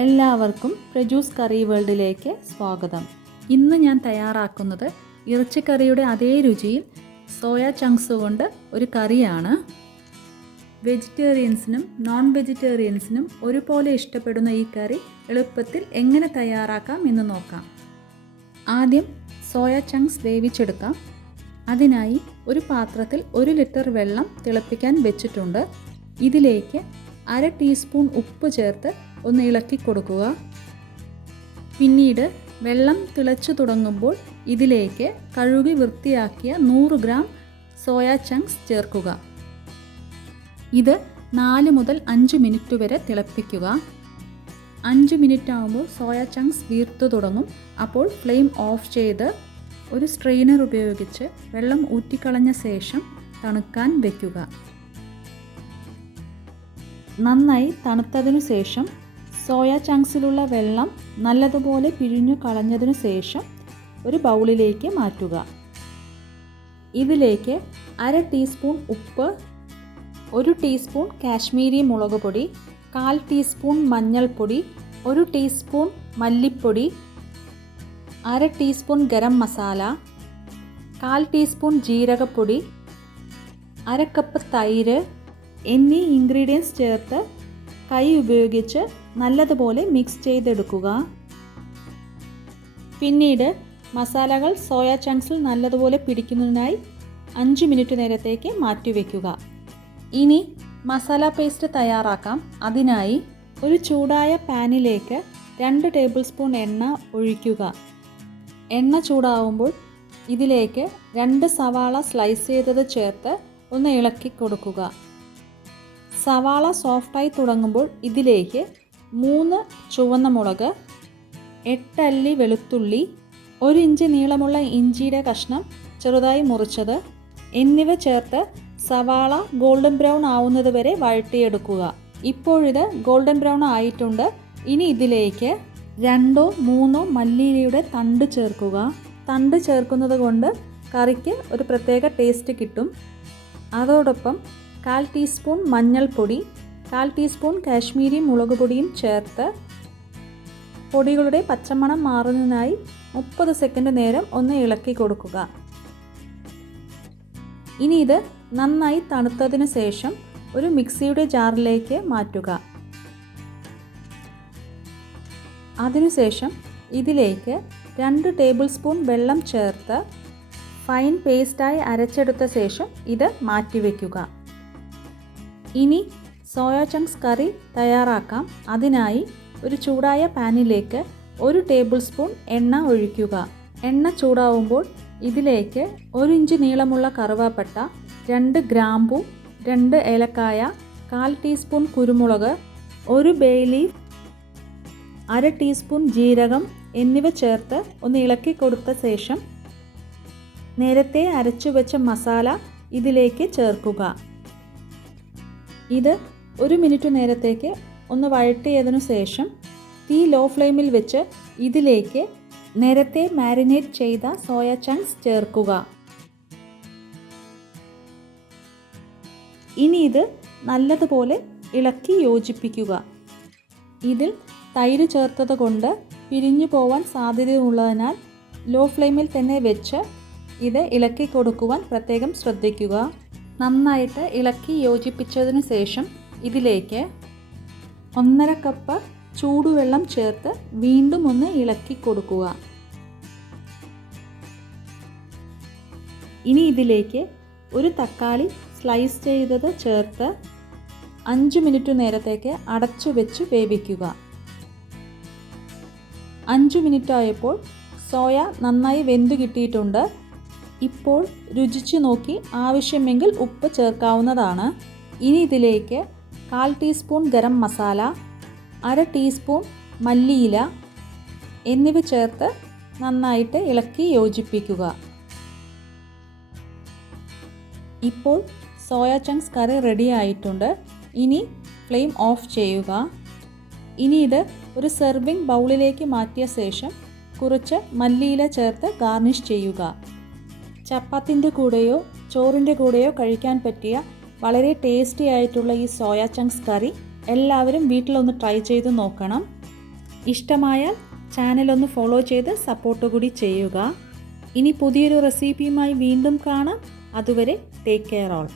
എല്ലാവർക്കും പ്രജൂസ് കറി വേൾഡിലേക്ക് സ്വാഗതം. ഇന്ന് ഞാൻ തയ്യാറാക്കുന്നത് ഇറച്ചിക്കറിയുടെ അതേ രുചിയിൽ സോയ ചങ്ക്സ് കൊണ്ട് ഒരു കറിയാണ്. വെജിറ്റേറിയൻസിനും നോൺ വെജിറ്റേറിയൻസിനും ഒരുപോലെ ഇഷ്ടപ്പെടുന്ന ഈ കറി എളുപ്പത്തിൽ എങ്ങനെ തയ്യാറാക്കാം എന്ന് നോക്കാം. ആദ്യം സോയ ചങ്ക്സ് വേവിച്ചെടുക്കാം. അതിനായി ഒരു പാത്രത്തിൽ 1 ലിറ്റർ വെള്ളം തിളപ്പിക്കാൻ വെച്ചിട്ടുണ്ട്. ഇതിലേക്ക് 1/2 ടീസ്പൂൺ ഉപ്പ് ചേർത്ത് ഒന്ന് ഇളക്കി കൊടുക്കുക. പിന്നീട് വെള്ളം തിളച്ചു തുടങ്ങുമ്പോൾ ഇതിലേക്ക് കഴുകി വൃത്തിയാക്കിയ 100 ഗ്രാം സോയ ചങ്ക്സ് ചേർക്കുക. ഇത് 4 മുതൽ 5 മിനിറ്റ് വരെ തിളപ്പിക്കുക. 5 മിനിറ്റ് ആകുമ്പോൾ സോയ ചങ്ക്സ് വീർത്തു തുടങ്ങും. അപ്പോൾ ഫ്ലെയിം ഓഫ് ചെയ്ത് ഒരു സ്ട്രെയിനർ ഉപയോഗിച്ച് വെള്ളം ഊറ്റിക്കളഞ്ഞ ശേഷം തണുക്കാൻ വയ്ക്കുക. നന്നായി തണുത്തതിനു ശേഷം സോയ ചങ്ക്സിലുള്ള വെള്ളം നല്ലതുപോലെ പിഴിഞ്ഞു കളഞ്ഞതിനു ശേഷം ഒരു ബൗളിലേക്ക് മാറ്റുക. ഇതിലേക്ക് 1/2 ടീസ്പൂൺ ഉപ്പ്, 1 ടീസ്പൂൺ കാശ്മീരി മുളക് പൊടി, 1/4 ടീസ്പൂൺ മഞ്ഞൾപ്പൊടി, 1 ടീസ്പൂൺ മല്ലിപ്പൊടി, 1/2 ടീസ്പൂൺ ഗരം മസാല, 1/4 ടീസ്പൂൺ ജീരകപ്പൊടി, 1/2 കപ്പ് തൈര് എന്നീ ഇൻഗ്രീഡിയൻസ് ചേർത്ത് കൈ ഉപയോഗിച്ച് നല്ലതുപോലെ മിക്സ് ചെയ്തെടുക്കുക. പിന്നീട് മസാലകൾ സോയ ചങ്ക്സിൽ നല്ലതുപോലെ പിടിക്കുന്നതിനായി 5 മിനിറ്റ് നേരത്തേക്ക് മാറ്റിവെക്കുക. ഇനി മസാല പേസ്റ്റ് തയ്യാറാക്കാം. അതിനായി ഒരു ചൂടായ പാനിലേക്ക് 2 ടേബിൾ സ്പൂൺ എണ്ണ ഒഴിക്കുക. എണ്ണ ചൂടാവുമ്പോൾ ഇതിലേക്ക് 2 സവാള സ്ലൈസ് ചെയ്തത് ചേർത്ത് ഒന്ന് ഇളക്കി കൊടുക്കുക. സവാള സോഫ്റ്റായി തുടങ്ങുമ്പോൾ ഇതിലേക്ക് 3 ചുവന്ന മുളക്, 8 അല്ലി വെളുത്തുള്ളി, 1 ഇഞ്ച് നീളമുള്ള ഇഞ്ചിയുടെ കഷ്ണം ചെറുതായി മുറിച്ചത് എന്നിവ ചേർത്ത് സവാള ഗോൾഡൻ ബ്രൗൺ ആവുന്നത് വരെ വഴറ്റിയെടുക്കുക. ഇപ്പോഴിത് ഗോൾഡൻ ബ്രൗൺ ആയിട്ടുണ്ട്. ഇനി ഇതിലേക്ക് 2-3 മല്ലിയിലയുടെ തണ്ട് ചേർക്കുക. തണ്ട് ചേർക്കുന്നത് കൊണ്ട് കറിക്ക് ഒരു പ്രത്യേക ടേസ്റ്റ് കിട്ടും. അതോടൊപ്പം 1/4 ടീസ്പൂൺ മഞ്ഞൾപ്പൊടി, 1/4 ടീസ്പൂൺ കാശ്മീരി മുളക് പൊടിയും ചേർത്ത് പൊടികളുടെ പച്ചമണം മാറുന്നതിനായി 30 സെക്കൻഡ് നേരം ഒന്ന് ഇളക്കി കൊടുക്കുക. ഇനി ഇത് നന്നായി തണുത്തതിന് ശേഷം ഒരു മിക്സിയുടെ ജാറിലേക്ക് മാറ്റുക. അതിനുശേഷം ഇതിലേക്ക് 2 ടേബിൾ സ്പൂൺ വെള്ളം ചേർത്ത് ഫൈൻ പേസ്റ്റായി അരച്ചെടുത്ത ശേഷം ഇത് മാറ്റിവെക്കുക. ഇനി സോയ ചങ്ക്സ് കറി തയ്യാറാക്കാം. അതിനായി ഒരു ചൂടായ പാനിലേക്ക് 1 ടേബിൾ സ്പൂൺ എണ്ണ ഒഴിക്കുക. എണ്ണ ചൂടാവുമ്പോൾ ഇതിലേക്ക് 1 ഇഞ്ച് നീളമുള്ള കറുവാപ്പട്ട, 2 ഗ്രാമ്പൂ, 2 ഏലക്കായ, 1/4 ടീസ്പൂൺ കുരുമുളക്, 1 ബേ ലീഫ്, 1/2 ടീസ്പൂൺ ജീരകം എന്നിവ ചേർത്ത് ഒന്ന് ഇളക്കി കൊടുത്ത ശേഷം നേരത്തെ അരച്ചു വെച്ച മസാല ഇതിലേക്ക് ചേർക്കുക. ഇത് 1 മിനിറ്റ് നേരത്തേക്ക് ഒന്ന് വഴറ്റിയതിനു ശേഷം തീ ലോ ഫ്ലെയിമിൽ വെച്ച് ഇതിലേക്ക് നേരത്തെ മാരിനേറ്റ് ചെയ്ത സോയ ചങ്ക്സ് ചേർക്കുക. ഇനി ഇത് നല്ലതുപോലെ ഇളക്കി യോജിപ്പിക്കുക. ഇതിൽ തൈര് ചേർത്തത് കൊണ്ട് പിരിഞ്ഞു പോവാൻ സാധ്യതയുള്ളതിനാൽ ലോ ഫ്ലെയിമിൽ തന്നെ വെച്ച് ഇത് ഇളക്കി കൊടുക്കുവാൻ പ്രത്യേകം ശ്രദ്ധിക്കുക. നന്നായിട്ട് ഇളക്കി യോജിപ്പിച്ചതിന് ശേഷം ഇതിലേക്ക് 1/2 കപ്പ് ചൂടുവെള്ളം ചേർത്ത് വീണ്ടും ഒന്ന് ഇളക്കി കൊടുക്കുക. ഇനി ഇതിലേക്ക് ഒരു തക്കാളി സ്ലൈസ് ചെയ്തത് ചേർത്ത് 5 മിനിറ്റ് നേരത്തേക്ക് അടച്ചു വെച്ച് വേവിക്കുക. 5 മിനിറ്റ് ആയപ്പോൾ സോയ നന്നായി വെന്തു കിട്ടിയിട്ടുണ്ട്. ഇപ്പോൾ രുചിച്ചു നോക്കി ആവശ്യമെങ്കിൽ ഉപ്പ് ചേർക്കാവുന്നതാണ്. ഇനി ഇതിലേക്ക് 1/4 ടീസ്പൂൺ ഗരം മസാല, 1/2 ടീസ്പൂൺ മല്ലിയില എന്നിവ ചേർത്ത് നന്നായിട്ട് ഇളക്കി യോജിപ്പിക്കുക. ഇപ്പോൾ സോയ ചങ്ക്സ് കറി റെഡി ആയിട്ടുണ്ട്. ഇനി ഫ്ലെയിം ഓഫ് ചെയ്യുക. ഇനി ഇത് ഒരു സെർവിങ് ബൗളിലേക്ക് മാറ്റിയ ശേഷം കുറച്ച് മല്ലിയില ചേർത്ത് ഗാർണിഷ് ചെയ്യുക. ചപ്പാത്തിൻ്റെ കൂടെയോ ചോറിൻ്റെ കൂടെയോ കഴിക്കാൻ പറ്റിയ വളരെ ടേസ്റ്റി ആയിട്ടുള്ള ഈ സോയ ചങ്ക്സ് കറി എല്ലാവരും വീട്ടിലൊന്ന് ട്രൈ ചെയ്ത് നോക്കണം. ഇഷ്ടമായാൽ ചാനൽ ഒന്ന് ഫോളോ ചെയ്ത് സപ്പോർട്ട് കൂടി ചെയ്യുക. ഇനി പുതിയൊരു റെസിപ്പിയുമായി വീണ്ടും കാണാം. അതുവരെ ടേക്ക് കെയർ ഓൾ.